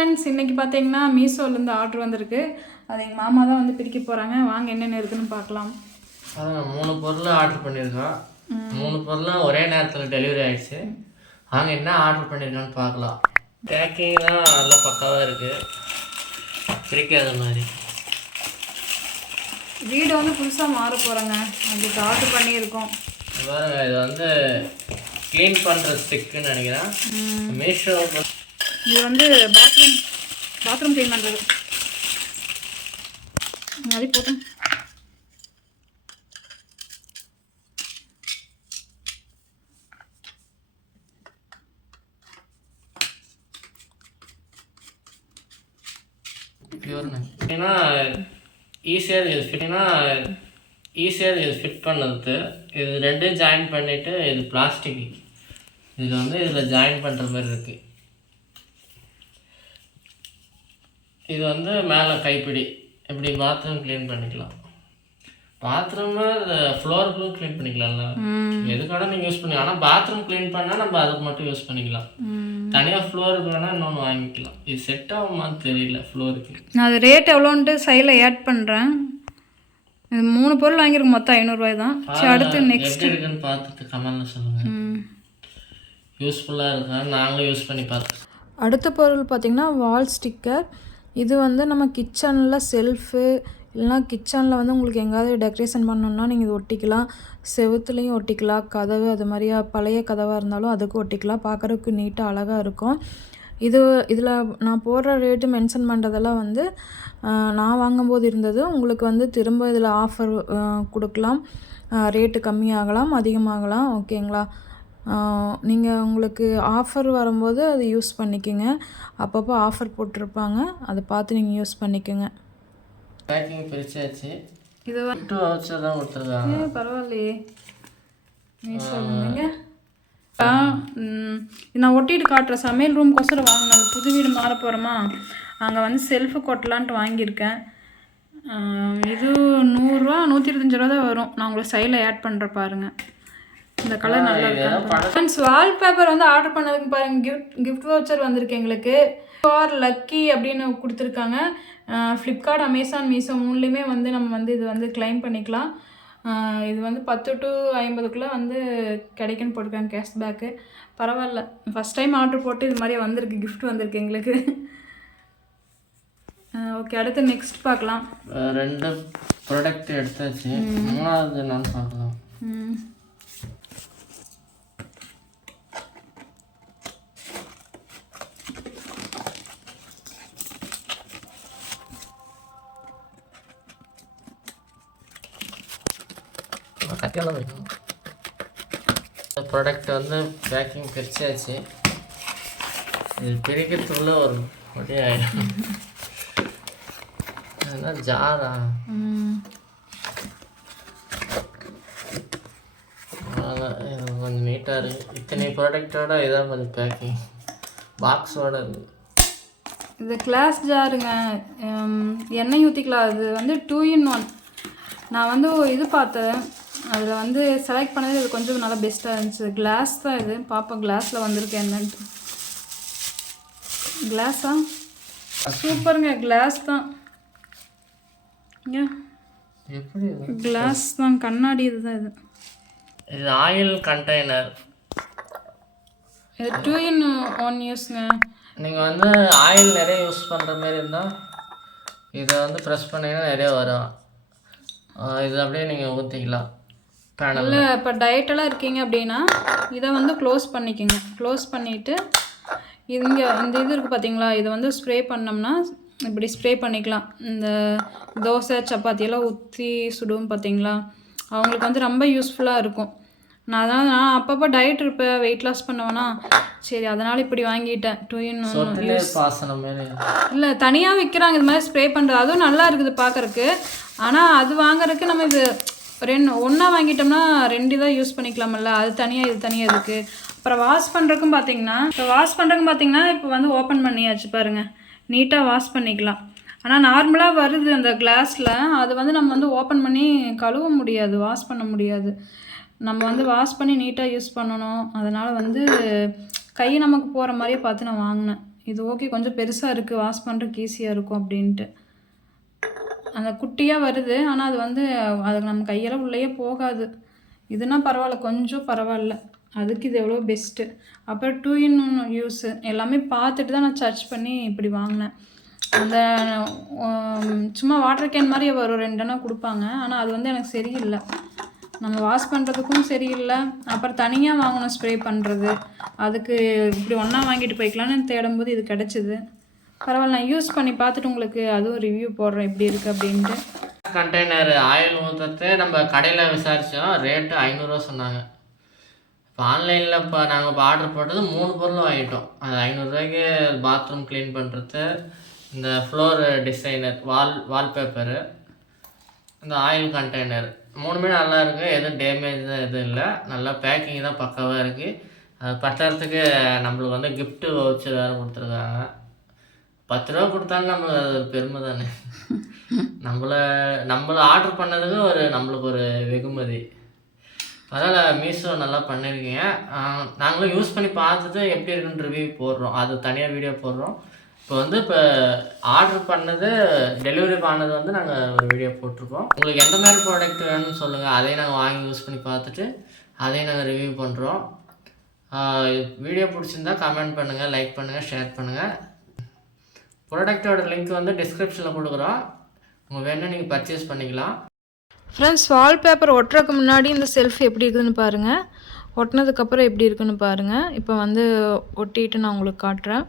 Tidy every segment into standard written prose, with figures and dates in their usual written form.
Friends, இன்றைக்கி பார்த்தீங்கன்னா மீஷோலேருந்து order வந்திருக்கு. அது எங்கள் மாமா தான் வந்து பிரிக்க போகிறாங்க. வாங்க என்னென்ன இருக்குதுன்னு பார்க்கலாம். அதான் 3 பொருள் ஆர்டர் பண்ணியிருக்கோம். 3 பொருளும் ஒரே நேரத்தில் டெலிவரி ஆகிடுச்சு. வாங்க என்ன ஆர்டர் பண்ணியிருக்கான்னு பார்க்கலாம். பேக்கிங்லாம் நல்லா பக்காவாக இருக்குது, பிரிக்காத மாதிரி. வீடு வந்து புதுசாக மாற போகிறாங்க, அதுக்கு ஆர்டர் பண்ணியிருக்கோம். பாருங்க, இது வந்து க்ளீன் பண்ணுற ஸ்டிக்குன்னு நினைக்கிறேன். மீஷோ இது வந்து பாத்ரூம் க்ளீன் பண்ணுறது. அது போட்டோம். ஏன்னா ஈஸியாக இது ஃபிட் பண்ணது. இது ரெண்டும் ஜாயின் பண்ணிவிட்டு இது பிளாஸ்டிக். இது வந்து இதில் ஜாயின் பண்ணுற மாதிரி இருக்குது. இது வந்து மேலே கைப்பிடி. இப்படி பாத்ரூம் க்ளீன் பண்ணிக்கலாம். பாத்ரூமு ஃப்ளோருக்கும் க்ளீன் பண்ணிக்கலாம்ல, எதுக்கான நீங்கள் யூஸ் பண்ணிக்கலாம். ஆனால் பாத்ரூம் க்ளீன் பண்ணால் நம்ம அதுக்கு மட்டும் யூஸ் பண்ணிக்கலாம். தனியாக ஃப்ளோருக்கு வேணால் இன்னொன்று வாங்கிக்கலாம். இது செட் ஆகுமான்னு தெரியல ஃப்ளோருக்கு. நான் அது ரேட் எவ்வளோன்ட்டு சைடில் ஆட் பண்ணுறேன். இது 3 பொருள் வாங்கியிருக்கோம், மொத்தம் 500 ரூபாய் தான். சரி, அடுத்து நெக்ஸ்ட் எப்படி இருக்குன்னு பார்த்துட்டு கமெண்ட்டில் சொல்லுங்கள். யூஸ்ஃபுல்லாக இருக்கான்னு நாங்களும் யூஸ் பண்ணி பார்த்தோம். அடுத்த பொருள் பார்த்திங்கன்னா வால் ஸ்டிக்கர். இது வந்து நம்ம கிச்சனில் செல்ஃபு இல்லைனா கிச்சனில் வந்து உங்களுக்கு எங்கேயாவது டெக்கரேஷன் பண்ணணுன்னா நீங்கள் இது ஒட்டிக்கலாம். செவுத்துலேயும் ஒட்டிக்கலாம். கதவு அது மாதிரியா பழைய கதவாக இருந்தாலும் அதுக்கு ஒட்டிக்கலாம். பார்க்குறதுக்கு நீட்டாக அழகாக இருக்கும். இதில் நான் போடுற ரேட்டு மென்ஷன் பண்ணுறதெல்லாம் வந்து நான் வாங்கும்போது இருந்தது. உங்களுக்கு வந்து திரும்ப இதில் ஆஃபர் கொடுக்கலாம். ரேட்டு கம்மியாகலாம், அதிகமாகலாம். ஓகேங்களா? நீங்கள் உங்களுக்கு ஆஃபர் வரும்போது அது யூஸ் பண்ணிக்கோங்க. அப்பப்போ ஆஃபர் போட்டிருப்பாங்க, அதை பார்த்து நீங்கள் யூஸ் பண்ணிக்கோங்க. பேக்கிங் பிரிச்சாச்சு. இது வந்து வவுச்சர் தான் கொடுத்துருக்காங்க. பரவாயில்லையே. சொல்லுங்க. நான் ஒட்டிட்டு காட்டுறேன். சமையல் ரூம்க்கோசரம் வாங்கினது. புது வீடு மாற போகிறோமா, அங்கே வந்து செல்ஃபு கொட்டலான்ட்டு வாங்கியிருக்கேன். இது 100 ரூபா 125 ரூபா தான் வரும். நான் உங்களுக்கு சைடில் ஆட் பண்ணுறேன் பாருங்கள். இந்த கலர் நல்லா இருக்கு. ஃப்ரெண்ட்ஸ், வால்பேப்பர் வந்து ஆர்டர் பண்ணதுக்கு பாருங்கள், கிஃப்ட் வவுச்சர் வந்திருக்கு எங்களுக்கு. ஃபார் லக்கி அப்படின்னு கொடுத்துருக்காங்க. ஃப்ளிப்கார்ட், அமேசான், மீஷோ 3லேயுமே வந்து நம்ம வந்து இது வந்து கிளைம் பண்ணிக்கலாம். இது வந்து 10 to 50க்குள்ளே வந்து கிடைக்குன்னு போட்டிருக்காங்க கேஷ்பேக்கு. பரவாயில்ல, ஃபஸ்ட் டைம் ஆர்டர் போட்டு இது மாதிரி வந்திருக்கு, கிஃப்ட் வந்திருக்கு எங்களுக்கு. ஓகே, அடுத்து நெக்ஸ்ட் பார்க்கலாம். 2 ப்ராடக்ட் எடுத்தாச்சு. 3வது என்னன்னு பார்க்கலாம். ப்ராடக்ட் வந்து பேக்கிங் பிரிச்சாச்சு. இது பிரிக்கிறதுக்குள்ள ஒரு வழி ஆகிடும். அதெல்லாம் ஜாரா கொஞ்சம் நீட்டாக இருக்குது. இத்தனை ப்ராடக்டோட இதான் கொஞ்சம் பேக்கிங் பாக்ஸோட இருக்குது. இது கிளாஸ் ஜாருங்க, எண்ணெய் ஊற்றிக்கலாம். அது வந்து 2 in 1. நான் வந்து இது பார்த்தேன், அதில் வந்து செலக்ட் பண்ணது இது கொஞ்சம் நல்லா பெஸ்ட்டாக இருந்துச்சு. கிளாஸ் தான் இது. பார்ப்போம் கிளாஸில் வந்திருக்கு என்னன்ட்டு. கிளாஸா? சூப்பருங்க, கிளாஸ் தான். எப்படி கிளாஸ் தான், கண்ணாடி இதுதான். இது ஆயில் கண்டெய்னர். இது 2 in 1 யூஸ்ங்க. நீங்கள் வந்து ஆயில் நிறைய யூஸ் பண்ணுற மாதிரி இருந்தால் இதை வந்து ப்ரெஸ் பண்ணிங்கன்னா நிறைய வரும். இது அப்படியே நீங்கள் ஊற்றிக்கலாம். இல்லை, இப்போ டயட்டெல்லாம் இருக்கீங்க அப்படின்னா இதை வந்து க்ளோஸ் பண்ணிக்கோங்க. க்ளோஸ் பண்ணிவிட்டு இங்கே இந்த இது இருக்குது பார்த்தீங்களா, இதை வந்து ஸ்ப்ரே பண்ணோம்னா இப்படி ஸ்ப்ரே பண்ணிக்கலாம். இந்த தோசை சப்பாத்தியெல்லாம் ஊற்றி சுடுவோம் பார்த்தீங்களா, அவங்களுக்கு வந்து ரொம்ப யூஸ்ஃபுல்லாக இருக்கும். நான் அப்பப்போ டயட் இருப்பேன், வெயிட் லாஸ் பண்ணுவேன்னா, சரி அதனால் இப்படி வாங்கிட்டேன். 2 in 1 இல்லை, தனியாக விற்கிறாங்க இது மாதிரி ஸ்ப்ரே பண்ணுறது. அதுவும் நல்லா இருக்குது பார்க்குறக்கு. ஆனால் அது வாங்குறதுக்கு நம்ம இது ஒன்றா வாங்கிட்டோம்னா 2 தான் யூஸ் பண்ணிக்கலாமல்ல, அது தனியாக இது தனியாக இருக்குது. அப்புறம் வாஷ் பண்ணுறதுக்கும் பார்த்தீங்கன்னா இப்போ வந்து ஓப்பன் பண்ணியாச்சு பாருங்கள், நீட்டாக வாஷ் பண்ணிக்கலாம். ஆனால் நார்மலாக வருது அந்த கிளாஸில், அது வந்து நம்ம வந்து ஓப்பன் பண்ணி கழுவ முடியாது, வாஷ் பண்ண முடியாது. நம்ம வந்து வாஷ் பண்ணி நீட்டாக யூஸ் பண்ணணும். அதனால் வந்து கை நமக்கு போகிற மாதிரியே பார்த்து நான் வாங்கினேன். இது ஓகே கொஞ்சம் பெருசாக இருக்குது, வாஷ் பண்ணுறதுக்கு ஈஸியாக இருக்கும் அப்படின்ட்டு. அந்த குட்டியாக வருது, ஆனால் அது வந்து அது நம்ம கையெல்லாம் உள்ளேயே போகாது. இதுனா பரவாயில்ல, கொஞ்சம் பரவாயில்ல. அதுக்கு இது எவ்வளோ பெஸ்ட்டு. அப்புறம் 2 in 1 யூஸு எல்லாமே பார்த்துட்டு தான் நான் சர்ச் பண்ணி இப்படி வாங்கினேன். அந்த சும்மா வாட்டர் கேன் மாதிரியே வரும், 2 கொடுப்பாங்க. ஆனால் அது வந்து எனக்கு சரியில்லை. நம்ம வாஷ் பண்ணுறதுக்கும் சரியில்லை. அப்புறம் தனியாக வாங்கணும் ஸ்ப்ரே பண்ணுறது. அதுக்கு இப்படி ஒன்றா வாங்கிட்டு போய்க்கலான்னு தேடும்போது இது கிடச்சிது. பரவாயில்ல, நான் யூஸ் பண்ணி பார்த்துட்டு உங்களுக்கு அதுவும் ரிவ்யூ போடுறேன் எப்படி இருக்குது அப்படின்ட்டு. கண்டெய்னர் ஆயில் ஊற்றுறது நம்ம கடையில் விசாரித்தோம், ரேட்டு 500 ரூபா சொன்னாங்க. இப்போ ஆன்லைனில் இப்போ நாங்கள் இப்போ ஆர்டர் போட்டது 3 பொருளும் வாங்கிட்டோம். அது 500 ரூபாய்க்கு பாத்ரூம் க்ளீன் பண்ணுறது, இந்த ஃப்ளோர் டிசைனர், வால்பேப்பரு, இந்த ஆயில் கண்டெய்னர் 3மே நல்லா இருக்குது. எதுவும் டேமேஜ் தான் எதுவும் இல்லை. நல்லா பேக்கிங் தான் பக்காவாக இருக்குது. அது பத்துறதுக்கு நம்மளுக்கு வந்து கிஃப்ட்டு வவுச்சர் வேறு கொடுத்துருக்காங்க. 10 ரூபா கொடுத்தாலும் நம்மளுக்கு அது ஒரு பெருமை தானே. நம்மளை ஆர்டர் பண்ணதுக்கு நம்மளுக்கு ஒரு வெகுமதி. அதனால் மீஷோ நல்லா பண்ணியிருக்கீங்க. நாங்களும் யூஸ் பண்ணி பார்த்துட்டு எப்படி இருக்குன்னு ரிவ்யூ போடுறோம், அது தனியாக வீடியோ போடுறோம். இப்போ ஆர்டர் பண்ணது டெலிவரி பண்ணது வந்து நாங்கள் ஒரு வீடியோ போட்டிருக்கோம். உங்களுக்கு எந்த மாதிரி ப்ராடக்ட் வேணும்னு சொல்லுங்கள், அதையும் நாங்கள் வாங்கி யூஸ் பண்ணி பார்த்துட்டு அதையும் நாங்கள் ரிவ்யூ பண்ணுறோம். வீடியோ பிடிச்சிருந்தா கமெண்ட் பண்ணுங்கள், லைக் பண்ணுங்கள், ஷேர் பண்ணுங்கள். ப்ராடக்டோட லிங்க் வந்து டிஸ்கிரிப்ஷனில் கொடுக்குறோம், உங்கள் வேணும்னா நீங்கள் பர்ச்சேஸ் பண்ணிக்கலாம். ஃப்ரெண்ட்ஸ், வால்பேப்பர் ஒட்டுறதுக்கு முன்னாடி இந்த செல்ஃப் எப்படி இருக்குதுன்னு பாருங்கள், ஒட்டினதுக்கப்புறம் எப்படி இருக்குன்னு பாருங்கள். இப்போ வந்து ஒட்டிட்டு நான் உங்களுக்கு காட்டுறேன்.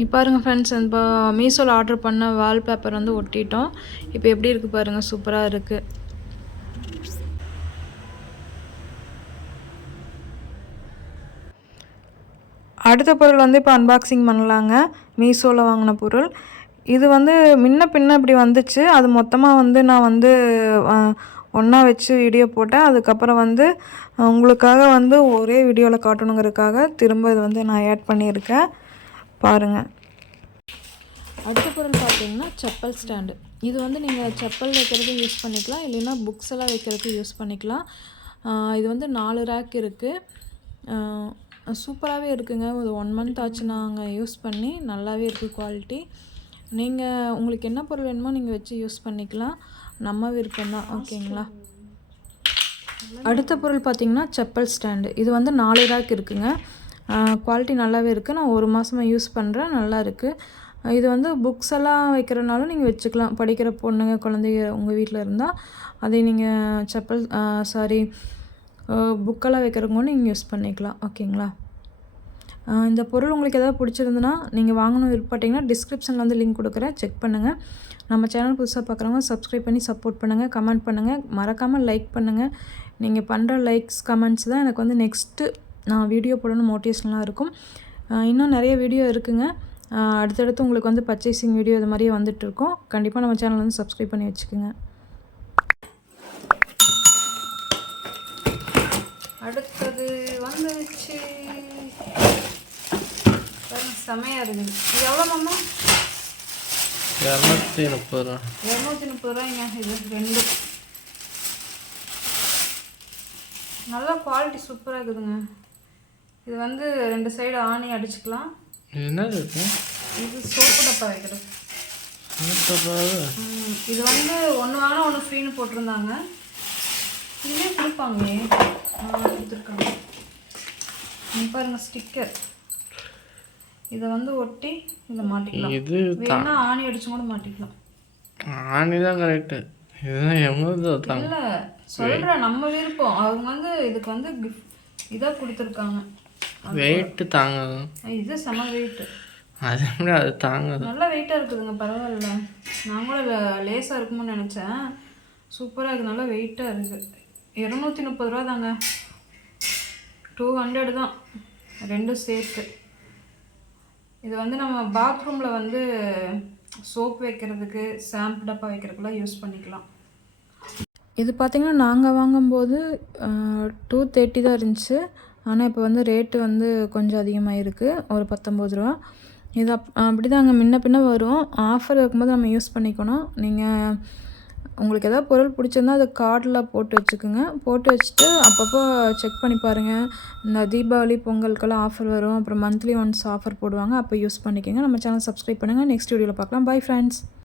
இப்போ பாருங்கள் ஃப்ரெண்ட்ஸ், இப்போ மீஷோவில் ஆர்டர் பண்ண வால்பேப்பர் வந்து ஒட்டிட்டோம். இப்போ எப்படி இருக்குது பாருங்கள், சூப்பராக இருக்குது. அடுத்த பொருள் வந்து இப்போ அன்பாக்சிங் பண்ணலாங்க. மீஷோவில் வாங்கின பொருள் இது வந்து முன்ன பின்ன இப்படி வந்துச்சு. அது மொத்தமாக வந்து நான் வந்து ஒன்றா வச்சு வீடியோ போட்டேன். அதுக்கப்புறம் வந்து உங்களுக்காக வந்து ஒரே வீடியோவில் காட்டணுங்கிறதுக்காக திரும்ப இது வந்து நான் ஆட் பண்ணியிருக்கேன், பாருங்கள். அடுத்த பொருள் பார்த்தீங்கன்னா செப்பல் ஸ்டாண்டு. இது வந்து நீங்கள் செப்பல் வைக்கிறதுக்கு யூஸ் பண்ணிக்கலாம், இல்லைன்னா புக்ஸ் எல்லாம் வைக்கிறதுக்கு யூஸ் பண்ணிக்கலாம். இது வந்து 4 ரேக் இருக்குது. சூப்பராகவே இருக்குங்க. ஒரு 1 மந்த் ஆச்சு நாங்கள் யூஸ் பண்ணி, நல்லாவே இருக்குது குவாலிட்டி. நீங்கள் உங்களுக்கு என்ன பொருள் வேணுமோ நீங்கள் வச்சு யூஸ் பண்ணிக்கலாம், நம்ம விருப்பம் தான், ஓகேங்களா. அடுத்த பொருள் பார்த்திங்கன்னா செப்பல் ஸ்டாண்டு. இது வந்து 4 ரேக் இருக்குங்க. குவாலிட்டி நல்லாவே இருக்குது. நான் 1 மாதமாக யூஸ் பண்ணுறேன், நல்லா இருக்குது. இது வந்து புக்ஸ் எல்லாம் வைக்கிறனாலும் நீங்கள் வச்சுக்கலாம். படிக்கிற பொண்ணுங்க குழந்தைங்க உங்கள் வீட்டில் இருந்தால் அதை நீங்கள் செப்பல் புக்கெல்லாம் வைக்கிறவங்க நீங்கள் யூஸ் பண்ணிக்கலாம், ஓகேங்களா. இந்த பொருள் உங்களுக்கு எதாவது பிடிச்சிருந்துன்னா நீங்கள் வாங்கணும் விருப்பப்பட்டீங்கன்னா டிஸ்கிரிப்ஷனில் வந்து லிங்க் கொடுக்குறேன், செக் பண்ணுங்கள். நம்ம சேனல் புதுசாக பார்க்குறவங்க சப்ஸ்கிரைப் பண்ணி சப்போர்ட் பண்ணுங்கள், கமெண்ட் பண்ணுங்கள், மறக்காமல் லைக் பண்ணுங்கள். நீங்கள் பண்ணுற லைக்ஸ் கமெண்ட்ஸ் தான் எனக்கு வந்து நெக்ஸ்ட்டு நான் வீடியோ போடணும் மோட்டிவேஷனலாக இருக்கும். இன்னும் நிறைய வீடியோ இருக்குங்க. அடுத்தடுத்து உங்களுக்கு வந்து பர்ச்சேசிங் வீடியோ இது மாதிரியே வந்துட்டுருக்கோம். கண்டிப்பாக நம்ம சேனல் வந்து சப்ஸ்கிரைப் பண்ணி வச்சுக்கோங்க. அடுத்தது வந்துச்சு, செமையாக இருக்குது. இது எவ்வளோ மாமா? 230 ரூபா. 230 ரூபாய்ங்க. இது 2 நல்லா குவாலிட்டி சூப்பராக இருக்குதுங்க. இது வந்து 2 சைடு ஆணி அடிச்சுக்கலாம். என்னது இது? இது சோப்பு டப்பா வைக்கிறது. இது வந்து 1 வாங்கினா 1 ஃப்ரீன்னு போட்டிருந்தாங்க. இதுவே கொடுப்பாங்களே, கொடுத்துருக்காங்க. பாருங்கள் ஸ்டிக்கர். இதை வந்து ஒட்டி இதை மாட்டிக்கலாம். இது வேணா ஆணி அடிச்சு கூட மாட்டிக்கலாம். ஆணி தான் கரெக்டு. இதுதான் எவ்வளோ இல்லை சொல்கிறேன், நம்ம விருப்பம். அவங்க வந்து இதுக்கு வந்து இதாக கொடுத்துருக்காங்க. வெயிட்டு தாங்க. இது செம வெயிட்டு. அது தாங்க நல்லா வெயிட்டாக இருக்குதுங்க, பரவாயில்ல. நான் கூட லேஸாக இருக்குமோன்னு நினச்சேன். சூப்பராக இருக்குது, நல்லா வெயிட்டாக இருக்குது. 230 ரூபா தாங்க, 200 தான் 2 சேர்த்து. இது வந்து நம்ம பாத்ரூமில் வந்து சோப்பு வைக்கிறதுக்கு, ஷாம்பு டப்பா வைக்கிறதுக்குலாம் யூஸ் பண்ணிக்கலாம். இது பார்த்திங்கன்னா நாங்கள் வாங்கும்போது 230 தான் இருந்துச்சு. ஆனால் இப்போ வந்து ரேட்டு வந்து கொஞ்சம் அதிகமாக இருக்குது, ஒரு 19 ரூபா. இது அப்படி தாங்க முன்ன பின்ன வரும். ஆஃபர் இருக்கும்போது நம்ம யூஸ் பண்ணிக்கணும். நீங்கள் உங்களுக்கு எதாவது பொருள் பிடிச்சிருந்தா அதை கார்டில் போட்டு வச்சுக்கோங்க. போட்டு வச்சுட்டு அப்பப்போ செக் பண்ணி பாருங்கள். இந்த தீபாவளி பொங்கலுக்கெல்லாம் ஆஃபர் வரும். அப்புறம் மந்த்லி ஒன்ஸ் ஆஃபர் போடுவாங்க. அப்போ யூஸ் பண்ணிக்கோங்க. நம்ம சேனல் சப்ஸ்கிரைப் பண்ணுங்கள். நெக்ஸ்ட் வீடியோவில் பார்க்கலாம். Bye friends.